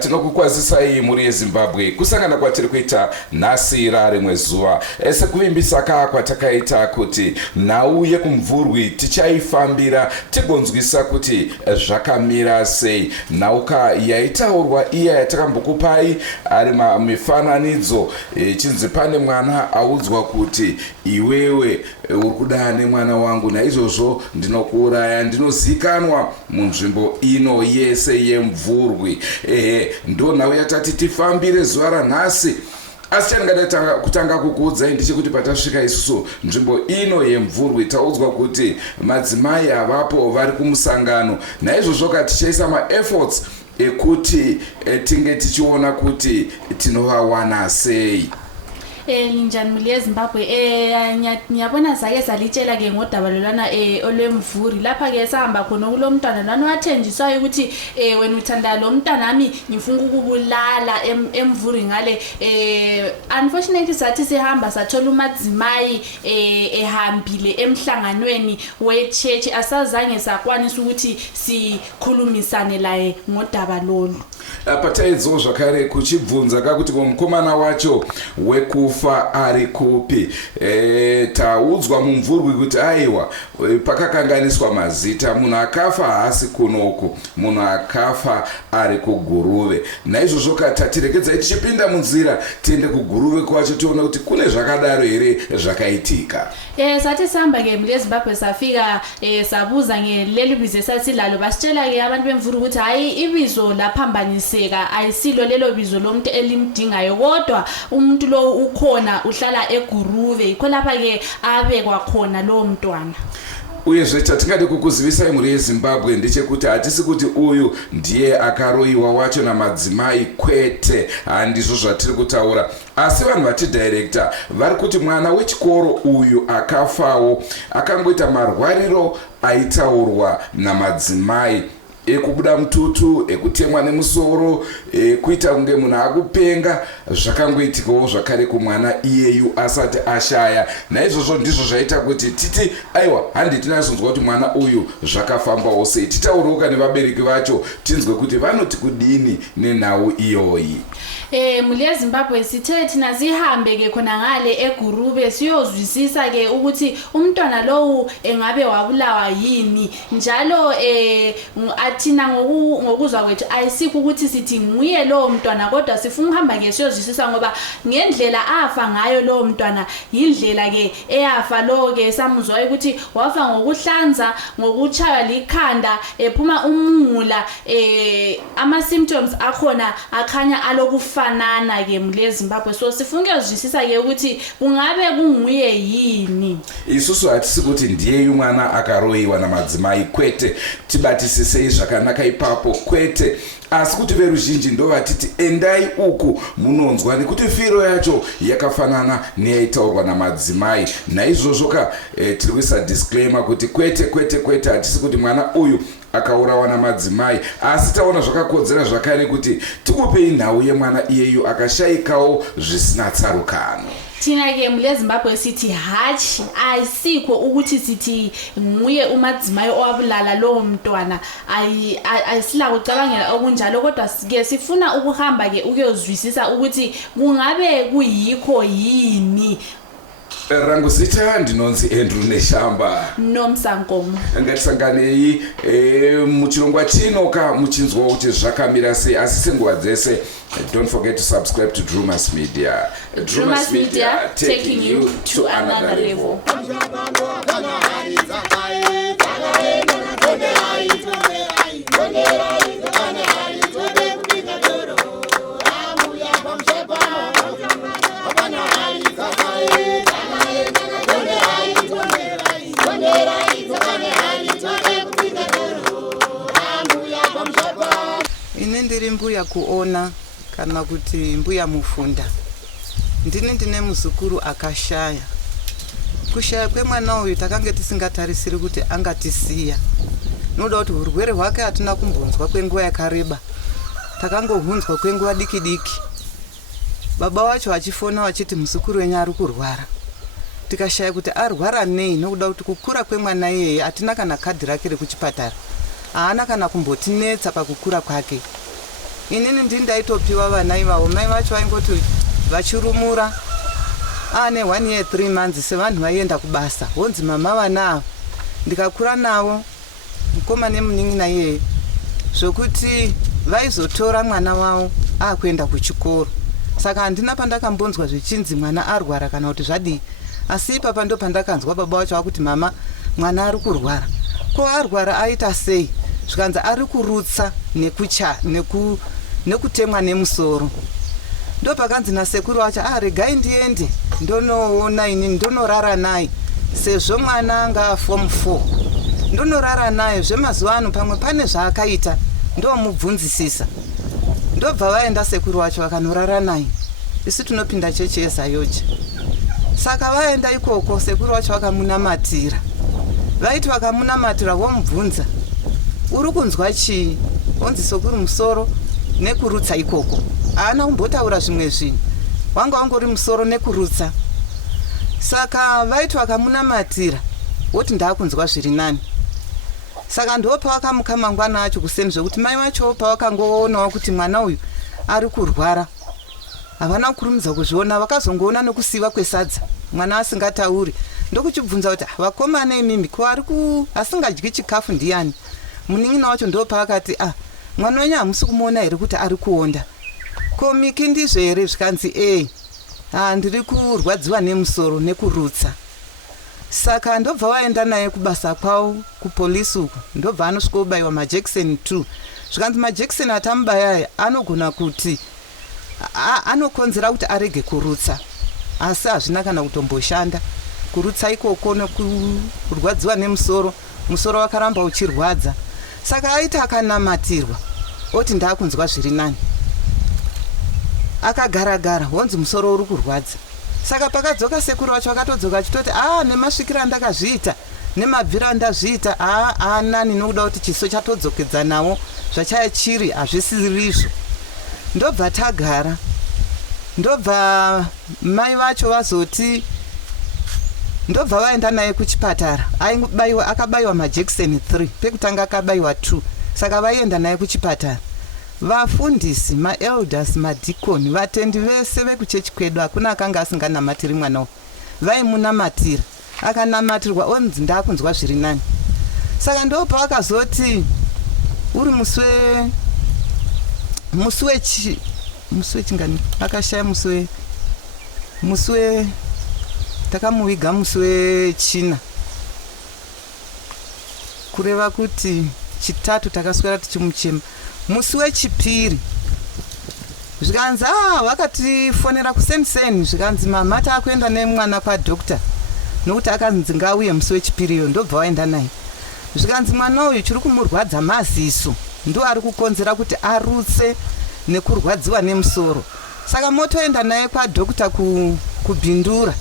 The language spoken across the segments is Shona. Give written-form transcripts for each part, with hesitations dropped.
Tinokukwazisai muri yeZimbabwe kusangana kwatiri kuita nhasi rimwe zuva sekuvimbisa kwatakaita kuti nhau yekumvurwi tichaifambira tigonzwisa kuti zvakamira sei. Nhauka yaitaurwa iya yatakambokupai ari mifananidzo chinzi pane mwana audzwa kuti iwewe uri kuda nemwana wangu, naizvozvo ndinokuuraya, ndinozikanwa munzvimbo ino yese yemvurwi. Ndo nhau yatati tifambire zuva ranhasi. Asi chandingada kutanga kukuudzai ndichekuti patasvika isusu nzvimbo ino yemvurwi taudzwa kuti madzimai avapo vari kumusangano, naizvozvo tichaisa maefforts ekuti tinge tichiona kuti tinovawana sei. Njani muli yeZimbabwe ngiyabona zake zalitshela ke ngodaba lolwana olwemvuri lapha ke sahamba khona kulo mntwana lwana wathenjiswayo ukuthi wena uthanda lo mntwana nami ngifuna ukubulala emvuri ngale. Unfortunately sathi sihamba sathola umadzimai ehambile emhlanganweni wechurch, asazange sakwanisa ukuthi sikhulumisane laye ngodaba lolu. Pataidzo zvakare kuchibvunza kakuti mukomana wacho wekufa ari kupi. Taudzwa mumvurwi kuti aiwa pakakanganiswa mazita, munhu akafa haasi kunoku, munhu akafa ari kuGuruve. Naizvozvo tatirekedzai tichipinda munzira tiende kuGuruve kwacho tiona kuti kune zvakadaro here zvakaitika. Sathi sihamba ke muli yeZimbabwe safika sabuza ngeleli bizo esasilalo, basitshela ke abantu bemvuri ukuthi hayi ibizo laphambaniseka, ayisilo lelo bizo lomuntu elimdingayo, kodwa umuntu lo ukhona uhlala eGuruve, yikho lapha ke abekwa khona lo mntwana. Uyezve chatingade kukuzivisai muri yeZimbabwe ndechekuti hatisi kuti uyu ndiye akaroyiwa wacho namadzimai, kwete, handizvo zvatiri kutaura. Asi vanhu vatidirector vari kuti mwana wechikoro uyu akafawo akangoita marwariro aitaurwa namadzimai, ekubuda mututu, ekutemwa nemusoro, kuita kunge munhu akupenga, zvakangoitikawo zvakare kumwana iyeyu asati ashaya. Naizvozvo ndizvo zvaita kuti titi aiwa handi tinazonzwa kuti mwana uyu zvakafambawo sei. Titaurewo nevabereki vacho tinzwe kuti vanoti kudini nenhau iyoyi. Muli yeZimbabwe sithe thina sihambe ke khona ngale eGuruve siyozwisisa ke ukuthi umntwana lowu engabe wabulawa yini, njalo athina ngokuzwa kwethu ayisikho ukuthi sithi nguye lo mntwana, kodwa sifuna ukuhamba ke siyozwisisa ngoba ngendlela afa ngayo lo mntwana yindlela ke eyafa lo ke samuzwa ukuthi wafa ngokuhlanza, ngokuchaya likhanda, ephuma umungula, ama symptoms akhona akhanya alokufanana ke muli yeZimbabwe. So sifuna ukuzwisisa ke ukuthi kungabe kunguye yini. Isusu hatisi kuti ndiye umwana akaroyiwa namadzimai, kwete, tibatisisei zvakanaka ipapo, kwete. Asi kuti veruzhinji ndo vatiti endai uku munonzwa, nekuti firo yacho yakafanana neyaitaurwa namadzimai. Naizvozvo tiri kuisa disclaimer kuti kwete, hatisi kuti mwana uyu akaurawa namadzimai, asi taona zvakakodzera zvakare kuti tikupei nhau yemwana iyeyu akashayikawo zvisina tsarukano. Thina ke muli yeZimbabwe sithi hachi ayisikho ukuthi sithi nguye umadzimai owabulala lo mntwana, ayisila kucabangela okunjalo, kodwa ke sifuna ukuhamba ke ukuyozwisisa ukuthi kungabe kuyikho yini. Rangu zita ndinonzi Andrew Neshamba Nomsankomo. Ngatisanganei muchirongwa chino muchinzwa kuti zvakamira sei, asi senguva dzese don't forget to subscribe to Drumas Media. Drumas Media, taking you to another level. ini ndiri mbuya kuona kana kuti mbuya mufunda. Ndine muzukuru akashaya. Kushaya kwemwana uyu takange tisingatarisiri kuti angatisiya. Noda kuti urwere hwake hatina kumbonzwa kwenguva yakareba. Takangohunzwa kwenguva diki. Baba wacho achifona wachiti muzukuru wenyu ari kurwara. Tikashaya kuti arwara nei nokuda kuti kukura kwemwana iyeye hatina kana kadhi rake rekuchipatara. Haana kana kumbotinetsa pakukura kwake. Inini ndindaitopiwa vana ivavo, mai vacho vaingoti vachirumura ane 1 year 3 months sevanhu vaienda kubasa. Honzi mama vana ava ndikakura navo mukoma nemunin'ina iyeye zvokuti vaizotora mwana wavo akuenda kuchikoro. Saka handina pandakambonzwa zvichinzi mwana arwara kana kuti zvadii. Asi ipapa ndo pandakanzwa baba wacho akuti mama mwana ari kurwara. Ko arwara aita sei? Zvikanzi ari kurutsa nekutemwa nemusoro. Ndo pakanzi nasekuru wacho regai ndiende ndonoona ini ndonorara naye sezvo mwana anga form 4. Ndonorara naye zvemazuva ano pamwe pane zvaakaita ndomubvunzisisa. Ndobva vaenda sekuru wacho vakanorara naye. Isu tunopinda chechi yeZayochi. Saka vaenda ikoko sekuru wacho vakamunamatira. Vaiti vakamunamatira vomubvunza uri kunzwa chii? Onzi sekuru musoro nekurutsa ikoko. Haana kumbotaura zvimwe zvinhu. Wanga wangori musoro nekurutsa. Saka vaiti vakamunamatira woti ndakunzwa zviri nani. Saka ndo pavakamuka mangwana acho kuseni zvokuti mai vacho pavakangoonawo kuti mwana uyu ari kurwara. Havana kurumidza kuzviona, vakazongoona nokusiva kwesadza mwana asingatauri. Ndokuchibvunza kuti vakomana imimi ko asingadyi chikafu ndiani? Munin'ina wacho ndo paakati mwana wenyu hamusi kumuona here kuti ari kuonda? Ko miki ndizvo here? Zvikanzi ndiri kurwadziwa nemusoro nekurutsa. Saka ndobva vaenda naye kubasa kwavo kupolisi uko. Ndobva anosvika kubayiwa majekiseni 2. Zvikanzi majekiseni atamubaya anogona kuti anokonzera kuti arege kurutsa. Asi hazvina kana kutomboshanda. Kurutsa ikoko nekurwadziwa nemusoro, musoro wakaramba uchirwadza. Saka aita akanamatirwa oti ndakunzwa zviri nani. Akagaragara honzi musoro uri kurwadza. Saka pakadzoka sekuru wacho akatodzoka achitoti nemasvikira ndakazviita nemabvira ndazviita nani nokuda kuti chiso chatodzokedzana nawo zvachaya chiri hazvisirizvo. Ndobva tagara. Ndobva mai vacho vazoti ndobva vaenda naye kuchipatara. Akabayiwa majekiseni 3 pekutanga akabayiwa 2. Saka vaienda naye kuchipatara. Vafundisi, maelders, madikoni, vatendi vese vekuchechi kwedu hakuna akanga asinganamatiri mwana uyu. Vaimunamatira. Akanamatirwa onzi ndakunzwa zviri nani. Saka ndo pavakazoti uri muswe chingani akashaya muswe takamuviga muswe china. Kureva kuti chitatu takaswera tichimuchema. Musi wechipiri zvikanzi vakatifonera kuseniseni zvikanzi mama taakuenda nemwana kwadhokta nokuti akanzi ngauye musi wechipiriyo. Ndobva waenda naye. Zvikanzi mwana uyu chiri kumurwadza maziso ndo ari kukonzera kuti arutse nekurwadziwa nemusoro. Saka motoenda naye kwadhokta kubhindura.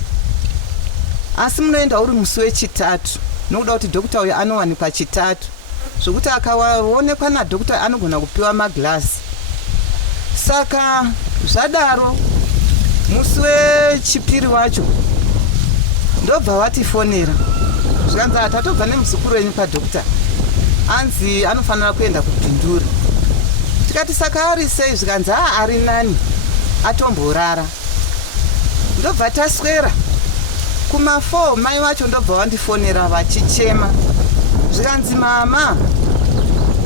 Asi munoenda uri musi wechitatu nokuda kuti dhokta uyu anowanikwa chitatu. Zvokuti akaonekwa nadhokta anogona kupiwa maglasi. Saka zvadaro musi wechipiri wacho ndobva vatifonera zvikanzi tatobva nemuzukuru wenyu kwadhokta anzi anofanira kuenda kubhindura. Tikati saka ari sei? Zvikanzi ari nani atomborara. Ndobva taswera kuma4 mai vacho ndobva vandifonera vachichema. Zvikanzi mama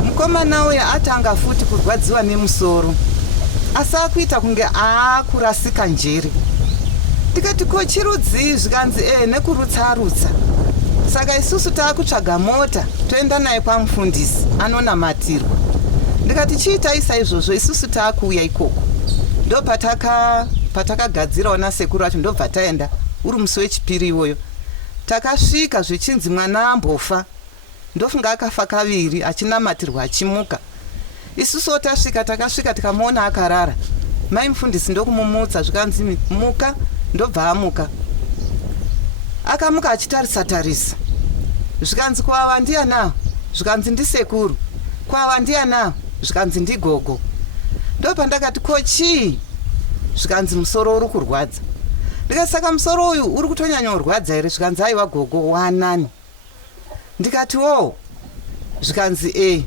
mukomana uyu atanga futi kurwadziwa nemusoro asi akuita kunge kurasika njere. Tikati ko chirudzii? Zvikanzi nekurutsa. Saka isusu taakutsvaga mota toenda naye kwamufundisi anonamatirwa. Ndikati chiitai saizvozvo, isusu taakuuya ikoko. Ndo patakagadzirawo nasekuru wacho ndobva taenda uri musi wechipiri iwoyo. Takasvika zvichinzi mwana ambofa. Ndofunga akafa kaviri achinamatirwa achimuka. isusu tasvika takasvika tikamuona akarara. Mai mufundisi ndokumumutsa zvikanzi muka, ndobva amuka. Akamuka achitarisa tarisa. Zvikanzi kwava ndiana, zvikanzi ndisekuru. Kwava ndiana, zvikanzi ndigogo. Ndopandakati kochi, zvikanzi musoro uri kurwadza. Ndikati saka musoro uyu uri kutonyanya kurwadza here? Zvikanzi aiwa gogo wanani. Ndikati zvikanzi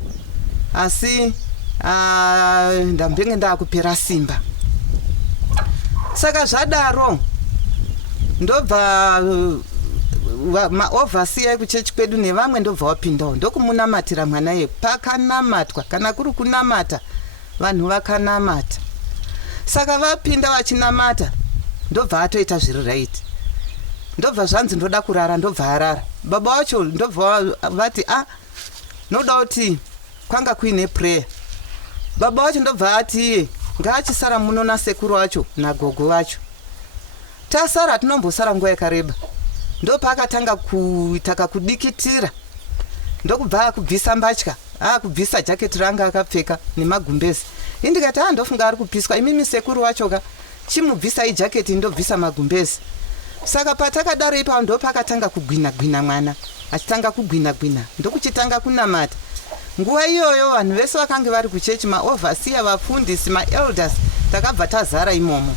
asi ndambenge ndakupera simba. Saka zvadaro ndobva maovhasiya ekuchechi kwedu nevamwe ndobva wapindawo ndokumunamatira mwana ye. Pakanamatwa, kana kuri kunamata vanhu vakanamata. Saka vapinda vachinamata ndobva atoita zviri right. Ndobva zvanzi ndoda kurara, ndobva arara. Baba wacho ndobva vati noda kuti kwanga kuine prayer. Baba wacho ndobva ati ngaachisara muno nasekuru wacho nagogo wacho. Tasara tinombosara nguva yakareba. Ndopakatanga kuita kudikitira. Ndokubva kubvisa mbatya, kubvisa jaketi ranga akapfeka nemagumbezi. Indikati ndofunga ari kupiswa, imimi sekuru wachoka chimubvisa ijaketi ndobvisa magumbezi. Saka patakadaro ipapo ndopakatanga kugwina mwana, achitanga kugwina ndokuchitanga kunamata. Nguva iyoyo vanhu vese vakange vari kuchechi, maovhasiya, vafundisi, maelders, takabva tazara imomo.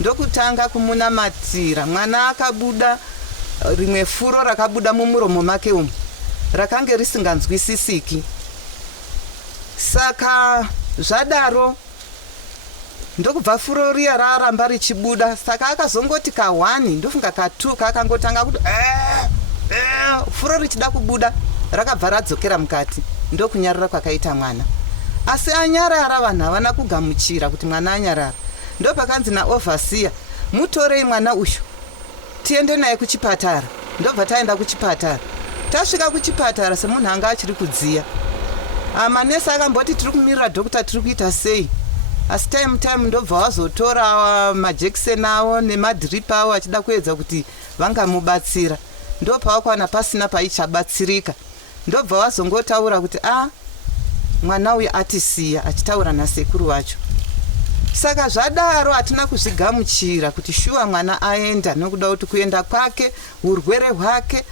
Ndokutanga kumunamatira. Mwana akabuda rimwe furo rakabuda mumuromo make umu, rakange risinganzwisisiki. Saka zvadaro ndokubva furo riya raramba richibuda. Saka akazongoti ka1 ndofunga ka2 kakangotanga kuti furo richida kubuda, rakabva radzokera mukati. Ndokunyarara kwakaita mwana. Asi anyarara vanhu havana kugamuchira kuti mwana anyarara. Ndopakanzi naovhasiya, mutorei mwana uyu tiende naye kuchipatara. Ndobva taenda kuchipatara. Tasvika kuchipatara semunhu anga achiri kudziya. Manesi akamboti tiri kumirira dhokota, tiri kuita sei. Asi time ndobva wazotora majekiseni avo nemadhiripi avo achida kuedza kuti vangamubatsira. Ndopavakwana pasina paichabatsirika. Ndobva wazongotaura kuti mwana uyu atisiya, achitaura nasekuru wacho. Saka zvadaro hatina kuzvigamuchira kuti shuwa mwana aenda, nokuda kuti kuenda kwake, urwere hwake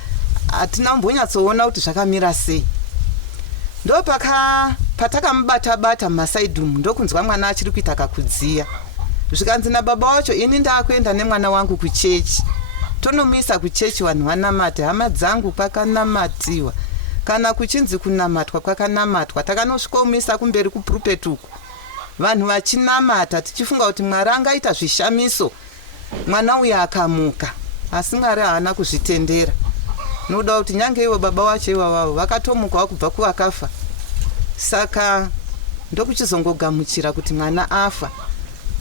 hatina kumbonyatsoona kuti zvakamira sei. Patakamubata mumasaidhi umu ndokunzwa mwana achiri kuita kakudziya. Zvikanzi nababa wacho, ini ndakuenda nemwana wangu kuchechi. Tonomuisa kuchechi vanhu vanamate. Hama dzangu kwakanamatiwa. Kana kuchinzi kunamatwa kwakanamatwa. Takanosvikomuisa kumberi kupurupeti uku, vanhu vachinamata tichifunga kuti Mwari angaita zvishamiso. Mwana uyu akamuka, asi Mwari haana kuzvitendera. Noda kuti nyange ivo baba vacho ivavo vakatomukawo kubva kuvakafa. Saka ndokuchizongogamuchira kuti mwana afa.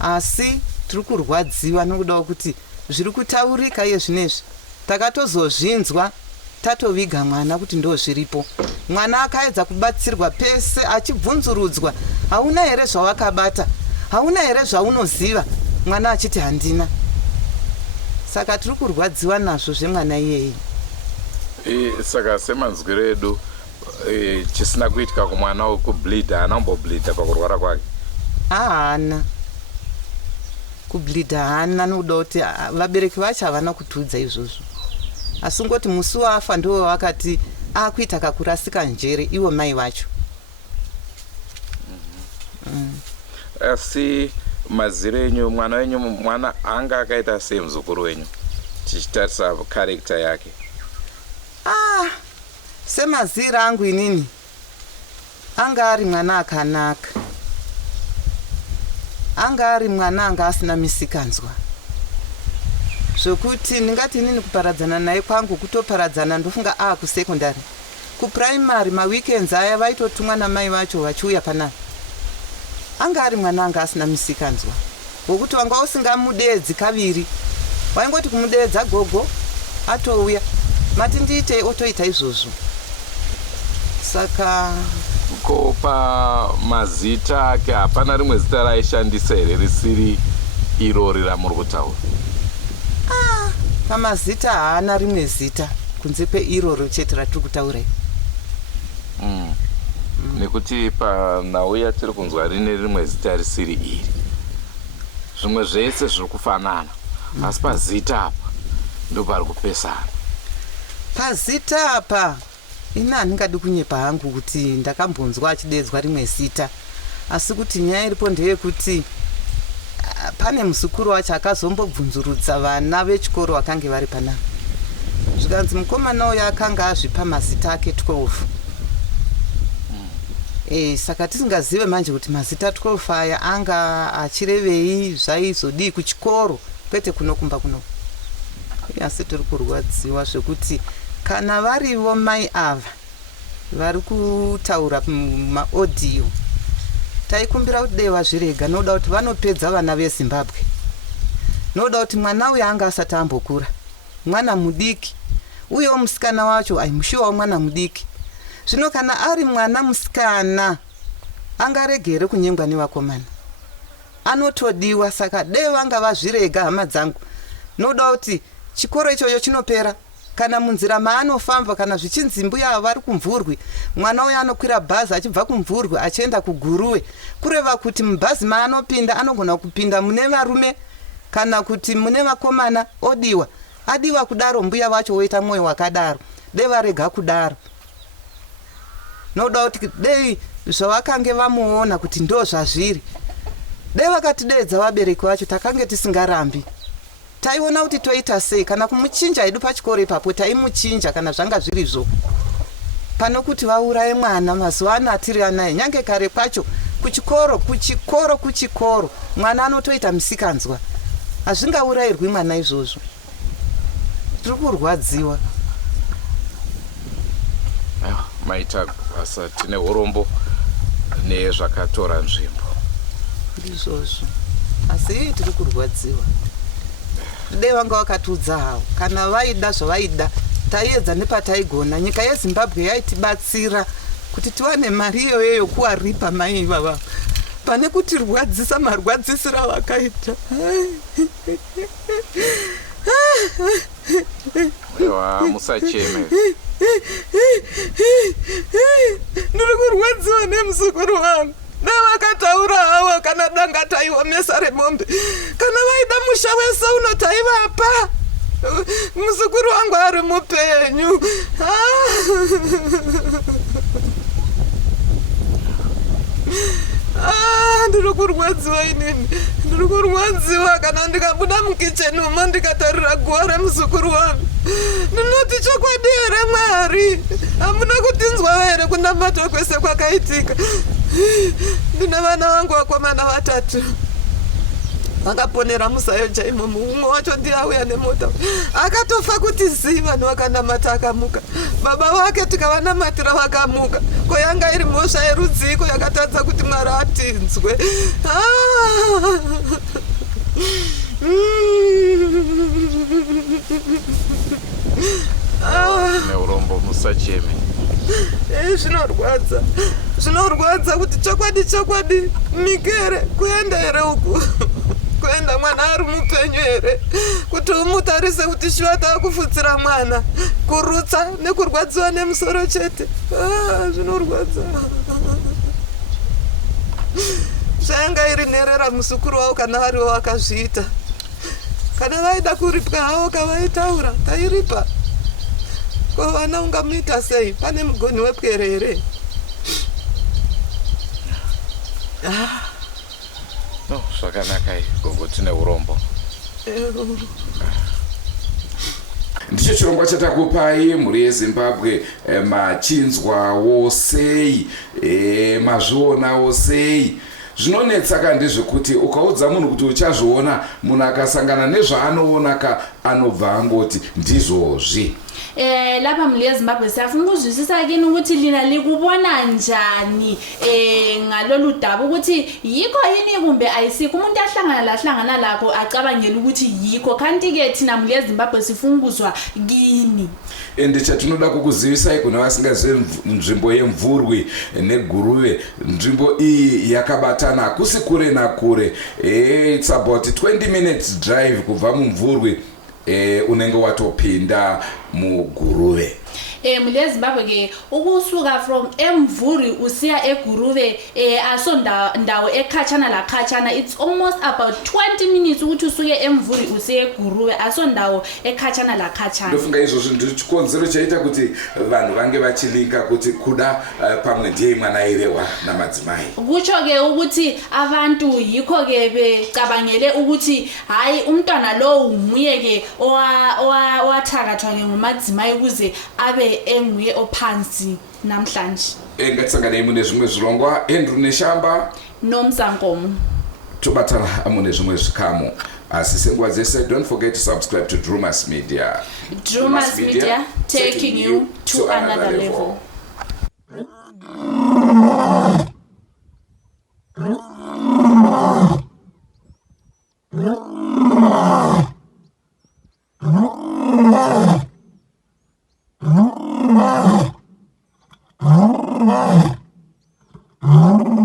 Asi tiri kurwadziwa nokuda kuti zviri kutaurika iye zvinezvi takatozozvinzwa, tatoviga mwana kuti ndo zviripo. Mwana akaedza kubatsirwa pese achibvunzurudzwa, hauna here zvawakabata, hauna here zvaunoziva. Mwana achiti handina. Saka tiri kurwadziwa nazvo zvemwana iyeye. Saka semanzwiro edu chisina kuitika kumwana wekubleedha, haana kumbobleedha pakurwara kwake? Haana kubleedha, haana, nokuda kuti vabereki vacho havana kutiudza izvozvo. Asi ngoti musi wafa ndiwo vakati akuita kakurasika njere iwo mai vacho. Asi maziro enyu, mwana wenyu, mwana anga akaita sei muzukuru wenyu tichitarisa karekta yake? Semaziro angu inini anga ari mwana akanaka, anga ari mwana anga asina misikanzwa, zvokuti ndingati inini kuparadzana naye kwangu kutoparadzana ndofunga kusekondari. Kuprimary maweekends aya vaitotumwa namai vacho vachiuya panapa. Anga ari mwana anga asina misikanzwa, wokuti wanga usingamudeedzi kaviri, waingoti kumudeedza gogo atouya, mati ndiite otoita izvozvo. Saka kopa mazita ake hapana rimwe zita raishandisa here risiri irori ramuri kutaura? Pamazita haana rimwe zita kunze peiroro chete ratiri kutaura. nekuti panhau yatiri kunzwa rine rimwe zita risiri iri. Zvimwe zvese zviri kufanana, asi pazita apa ndo pari kupesana. Pazita apa ina handingadi kunyepa hangu kuti ndakambonzwa achidedzwa rimwe zita, asi kuti nyaya iripo ndeyekuti pane muzukuru wacho akazombobvunzurudza vana vechikoro vakange vari panapa. Zvikanzi mukomana uyo akanga azvipa mazita ake 12. Saka tisingazive manje kuti mazita 12 aya anga achirevei, zvaizodii kuchikoro kwete kunokumba kuno. Asi tiri kurwadziwa zvekuti kana varivo mai ava vari kutaura maaudio, taikumbira kuti dei vazvirega, noda kuti vanopedza vana veZimbabwe. Noda kuti mwana uyu anga asati ambokura, mwana mudiki, uyewo musikana wacho aimushiwawo mwana mudiki. Zvino kana ari mwana musikana angaregere kunyengwa nevakomana, anotodiwa. Saka dei vanga vazvirega, hama dzangu. Noda kuti chikoro ichocho chinopera. Kana munzira maanofamba, kana zvichinzi mbuya vari kumvurwi, mwana uyu anokwira bhazi achibva kumvurwi achienda kuGuruwe, kureva kuti mubhazi maanopinda anogona kupinda mune varume kana kuti mune vakomana, odiwa. Adiwa kudaro mbuya vacho woita mwoyo wakadaro. Dei varega kudaro. Noda kuti dei zvavakange vamuona kuti ndo zvazviri, dei vakatidedza vabereki vacho, takange tisingarambi. Taiona kuti toita sei, kana kumuchinja hedu pachikoro ipapo taimuchinja kana zvanga zvirizvo, pano kuti vauraye mwana. Mazuva ano atiri anaye, nyange kare kwacho kuchikoro mwana anotoita musikanzwa. Hazvingaurayirwi mwana izvozvo. Tiri kurwadziwa. Maita basa tine urombo nezvakatora nzvimbo izvozvo, asi tiri kurwadziwa. Dei vanga vakatudza havo, kana vaida zvavaida taiedza nepataigona. Nyika yeZimbabwe yaitibatsira kuti tiwane mari iyoyo kuwaripa mai ivava, pane kuti rwadzisa marwadzisiro avakaita. Ewa, musacheme. Ndiri kurwadziwa nemuzukuru wangu. Nevakataura havo kana danga taiomesa remombe, kana vaida musha wese uno taivapa. Muzukuru wangu ari mupenyu. Ndiri kurwadziwa inini, ndiri kurwadziwa. Kana ndikabuda mukicheni umo ndikatarira guwa remuzukuru wangu, ndinoti chokwadi here Mwari, hamuna kutinzwa here kunamata kwese kwakaitika. Ndina vana vangu vakomana 3 vakaponera musayo chaimo. Mumwe wacho ndiye auya nemota akatofa kuti zii, vanhu vakanamata akamuka. Baba vake tikavanamatira vakamuka. Ko yanga iri mhosva yerudziko yakatadza kuti Mwari atinzwe. Neurombo, musacheme. Zvinorwadza kuti chokwadi mikere kuenda here uku, kuenda mwana ari mupenyu here, kuti umutarise kuti shuwa takufutsira mwana, kurutsa nekurwadziwa nemusoro chete. Zvinorwadza. Zvanga iri nherera muzukuru wavo kana variwo vakazviita. Kana vaida kuripwa havo kavaitaura tairipa. Ko vana ungamuita sei? Pane mugoni wepwere here? No, zvakanaka gogo, tine urombo. Ndicho chirongwa chatakupai mhuri yeZimbabwe. Machinzwawo sei, mazvionawo sei? Zvinonetsa kandi zvekuti ukaudza munhu kuti uchazviona, munhu akasangana nezvaanoona anobva angoti ndizvozvi. Lapha mhuri yeZimbabwe siyafuna ukuzwisisa kini ukuthi lina likubona njani ngalolu daba, ukuthi yikho yini kumbe ayisikho. Umuntu ahlangana lakho acabangela ukuthi yikho, kanti ke thina mhuri yeZimbabwe sifuna ukuzwa kini. Ndichatinoda kukuzivisai kuna vasingazivi nzvimbo yeMvurwi neGuruwe. Nzvimbo iyi yakabatana, kusi kure nakure. It's about 20 minutes drive kubva muMvurwi unenge watopinda muGuruwe. mule Zimbabwe ke ukusuka from eMvuri usiya eGurube asondawo ekhatshana la khatshana, it's almost about 20 minutes ukuthi usuke eMvuri usiya eGurube asondawo ekhatshana la khatshana. Ndofunga izvozvo ndichikonzero chaita kuti vanhu vange vachilinka kuti kuda pamwe ndiye mwana irewa namadzimai. Kutsho ke ukuthi abantu yikho ke becabangele ukuthi hayi umntwana lo nguye ke owathakathwa ke ngomadzimai ukuze abe enguye ophansi namhlanje. Ngatisangane mune zvimwe zvirongwa Andrew Neshamba noMsankomo. Tobatana amune zvimwe zvikamu. Asi senguva dzese, don't forget to subscribe to Drumas Media. Drumas Media, taking you to another level.